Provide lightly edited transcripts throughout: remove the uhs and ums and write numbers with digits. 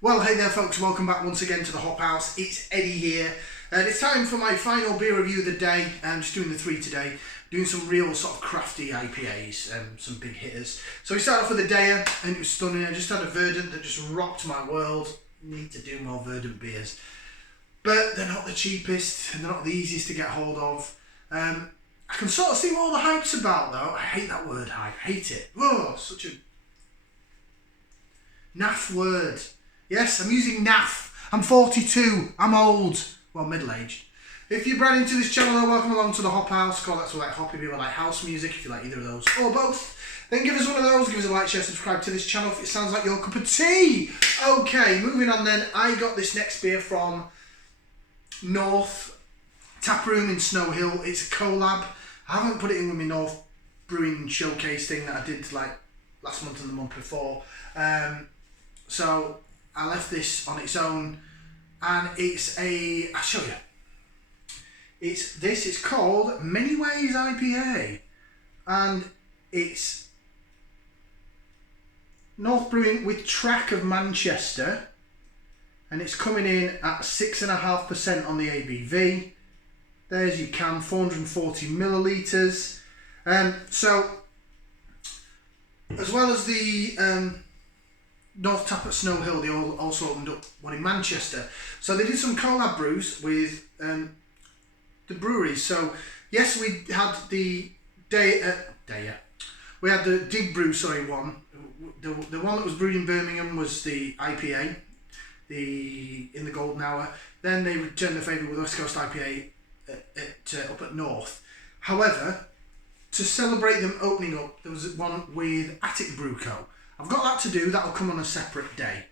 Well, hey there folks, welcome back once again to the Hop House. It's Eddie here, and it's time for my final beer review of the day. I'm just doing the three today, doing some real sort of crafty IPAs, some big hitters. So we started off with a Daya, and it was stunning. I just had a Verdant that just rocked my world. Need to do more Verdant beers. But they're not the cheapest, and they're not the easiest to get hold of. I can sort of see what all the hype's about though. I hate that word hype, I hate it. Oh, such a naff word. Yes, I'm using naff. I'm 42. I'm old. Well, middle-aged. If you're brand new to this channel, welcome along to the Hop House. Call that to like hoppy people like house music, if you like either of those or both. Then give us one of those. Give us a like, share, subscribe to this channel if it sounds like your cup of tea. Okay, moving on then. I got this next beer from North Taproom in Snow Hill. It's a collab. I haven't put it in with my North Brewing showcase thing that I did like last month and the month before. So I left this on its own, and I'll show you. It's called Many Ways IPA, and it's North Brewing with Track of Manchester, and it's coming in at 6.5% on the ABV. There's your can, 440 millilitres. So, as well as the North Tap at Snow Hill, they also opened up one in Manchester. So they did some collab brews with the breweries. So yes, we had the we had the Dig Brew, one. The one that was brewed in Birmingham was the IPA, in the golden hour. Then they returned the favour with West Coast IPA up at North. However, to celebrate them opening up, there was one with Attic Brew Co. I've got that to do, that'll come on a separate day.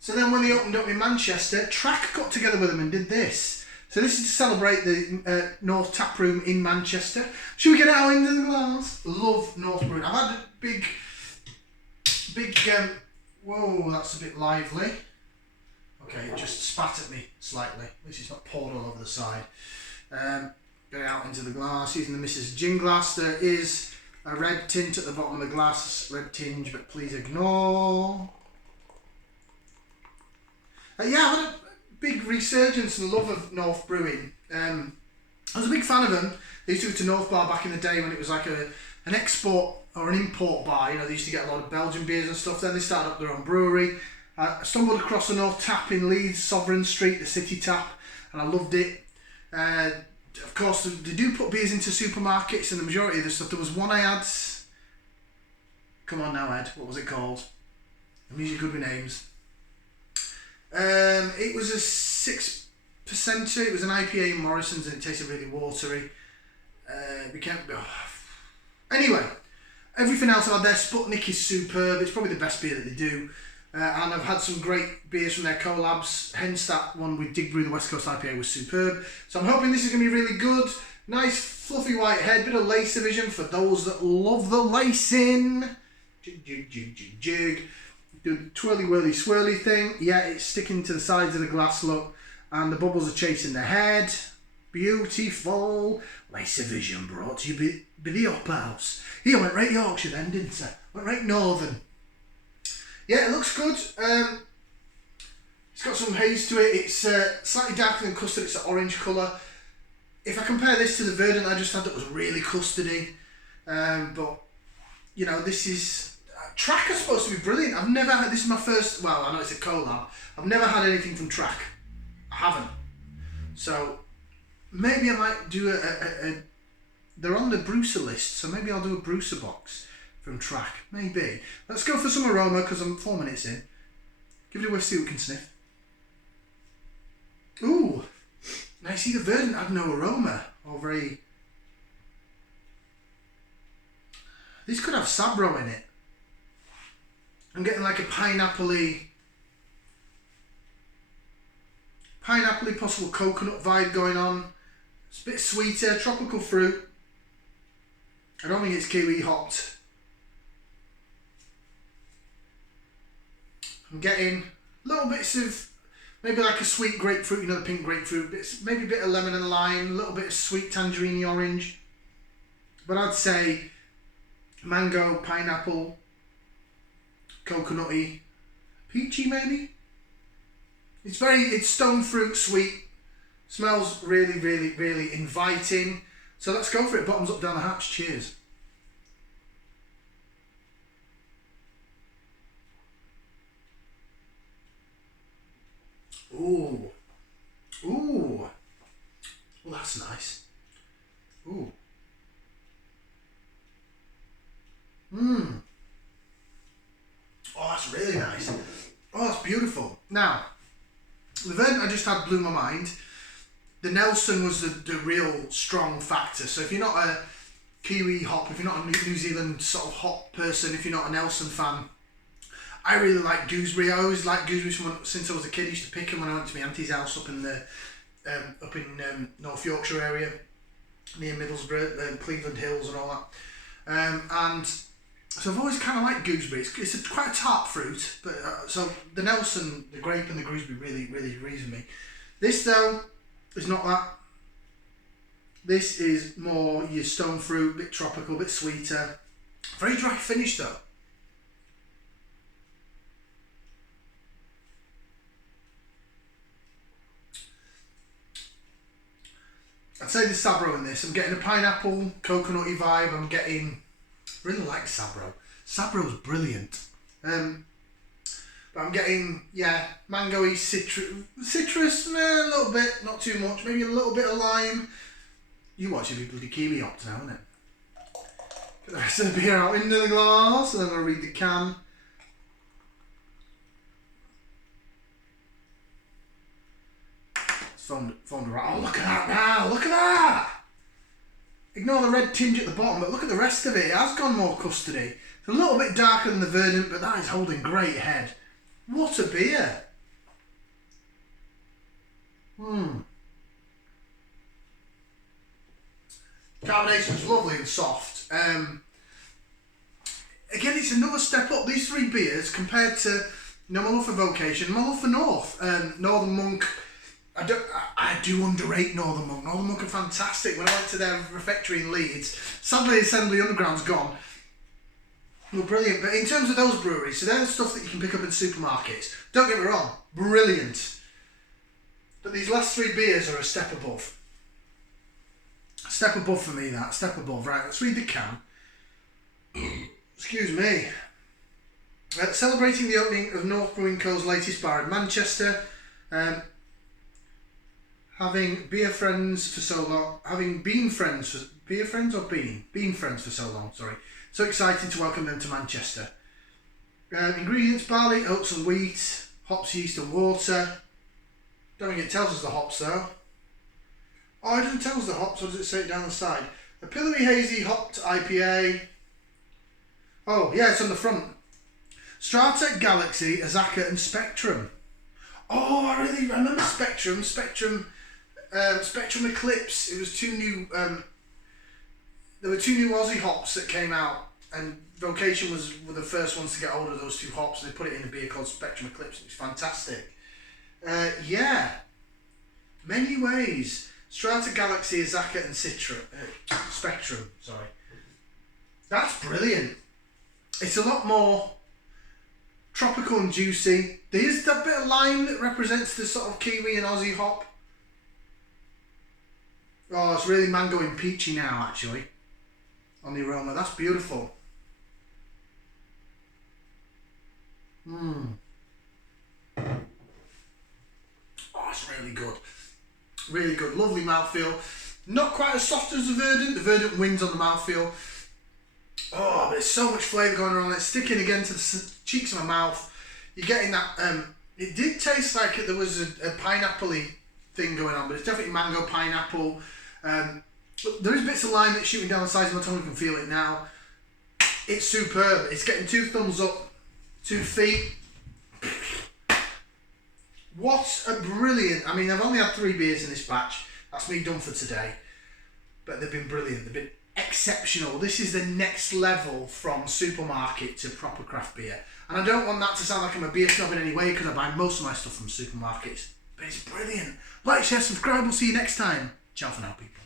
So then when they opened up in Manchester, Track got together with them and did this. So this is to celebrate the North Taproom in Manchester. Should we get it out into the glass? Love North Brewing. I've had a big, whoa, that's a bit lively. Okay, it just spat at me slightly. At least it's not poured all over the side. Get it out into the glass, using the Mrs. Gin glass. There is a red tint at the bottom of the glass, red tinge, but please ignore. Yeah, I've had a big resurgence and love of North Brewing. I was a big fan of them. They used to go to North Bar back in the day when it was like an export or an import bar. You know, they used to get a lot of Belgian beers and stuff. Then they started up their own brewery. I stumbled across the North Tap in Leeds, Sovereign Street, the City Tap, and I loved it. Of course, they do put beers into supermarkets, and the majority of the stuff. There was one I had. Come on now, Ed. What was it called? I'm usually good with names. It was a 6%. It was an IPA in Morrison's, and it tasted really watery. Anyway, everything else out there. Sputnik is superb. It's probably the best beer that they do. And I've had some great beers from their collabs, hence that one with Dig Brew, the West Coast IPA, was superb. So I'm hoping this is going to be really good. Nice fluffy white head, bit of lace division for those that love the lacing. Jig, jig, jig, jig, jig. Do the twirly whirly swirly thing. Yeah, it's sticking to the sides of the glass, look. And the bubbles are chasing the head. Beautiful. Lace division brought to you by the Hop House. He went right Yorkshire then, didn't he? Went right northern. Yeah, it looks good. It's got some haze to it. It's slightly darker than custard. It's an orange colour. If I compare this to the Verdant I just had, that was really custardy. But, you know, this is... Track is supposed to be brilliant. I've never had... This is my first... Well, I know it's a collab. I've never had anything from Track. I haven't. So, maybe I might do a they're on the Brucer list, so maybe I'll do a Brucer box from Track. Maybe. Let's go for some aroma, because I'm 4 minutes in. Give it a whiff, see what we can sniff. Ooh. Now, see, the Verdant had no aroma. Or very... This could have Sabro in it. I'm getting like a pineapple-y, possible coconut vibe going on. It's a bit sweeter, tropical fruit. I don't think it's kiwi hopped. I'm getting little bits of maybe like a sweet grapefruit, you know, the pink grapefruit, bits, maybe a bit of lemon and lime, a little bit of sweet tangerine orange. But I'd say mango, pineapple, coconutty, peachy maybe. It's stone fruit sweet. Smells really, really, really inviting. So let's go for it. Bottoms up down the hatch. Cheers. Ooh. Ooh. Well, that's nice. Ooh. Mmm. Oh, that's really nice. Oh, that's beautiful. Now, the verdant I just had blew my mind. The Nelson was the real strong factor. So if you're not a Kiwi hop, if you're not a New Zealand sort of hop person, if you're not a Nelson fan, I really like gooseberry. I always liked gooseberry since I was a kid. I used to pick them when I went to my auntie's house up in North Yorkshire area, near Middlesbrough, Cleveland Hills and all that. And so I've always kind of liked gooseberry. It's quite a tart fruit, but so the Nelson, the grape and the gooseberry really, really agrees with me. This though is not that. This is more your stone fruit, a bit tropical, a bit sweeter. Very dry finish though. I'd say the Sabro in this. I'm getting a pineapple, coconutty vibe. I'm getting... really like Sabro. Sabro's brilliant. But I'm getting, yeah, mango-y, citrus, a little bit, not too much. Maybe a little bit of lime. You watch it be bloody Kiwi hopped now, isn't it? Get the rest of the beer out into the glass, and then I'll read the can. It's foamed around. Oh, look at that now! Look at that! Ignore the red tinge at the bottom, but look at the rest of it. It has gone more custardy. It's a little bit darker than the verdant, but that is holding great head. What a beer! Carbonation's lovely and soft. Again, it's another step up. These three beers compared to, my love for Vocation, my love for North. Northern Monk, I do underrate Northern Monk. Northern Monk are fantastic. When I went to their refectory in Leeds, sadly Assembly Underground's gone. They were brilliant. But in terms of those breweries, so they're the stuff that you can pick up in supermarkets. Don't get me wrong, brilliant. But these last three beers are a step above. A step above for me, that. A step above. Right, let's read the can. Excuse me. Celebrating the opening of North Brewing Co.'s latest bar in Manchester. Having been friends for so long, been friends for so long, sorry. So excited to welcome them to Manchester. Ingredients: barley, oats and wheat, hops, yeast and water. Don't think it tells us the hops though. Oh, it doesn't tell us the hops, or does it say it down the side? A pillowy hazy hopped IPA. Oh, yeah, it's on the front. Strata, Galaxy, Azaka and Spectrum. Oh, I really remember Spectrum Eclipse. It was two new, there were two new Aussie hops that came out, and Vocation were the first ones to get hold of those two hops, and they put it in a beer called Spectrum Eclipse. It was fantastic. Yeah, many ways. Strata, Galaxy, Azaka and Spectrum, sorry. That's brilliant. It's a lot more tropical and juicy. There is that bit of lime that represents the sort of Kiwi and Aussie hop. Oh, it's really mango and peachy now, actually, on the aroma. That's beautiful. Oh, it's really good. Really good. Lovely mouthfeel. Not quite as soft as the verdant. The verdant wins on the mouthfeel. Oh, but there's so much flavour going on. It's sticking again to the cheeks of my mouth. You're getting that... it did taste like there was a pineapple-y thing going on, but it's definitely mango, pineapple. There is bits of lime that's shooting down the sides of my tongue. You can feel it now. It's superb. It's getting 2 thumbs up, 2 feet. What a brilliant... I mean, I've only had 3 beers in this batch. That's me done for today. But they've been brilliant. They've been exceptional. This is the next level from supermarket to proper craft beer. And I don't want that to sound like I'm a beer snob in any way, because I buy most of my stuff from supermarkets. But it's brilliant. Like, share, subscribe. We'll see you next time. Ciao for now, people.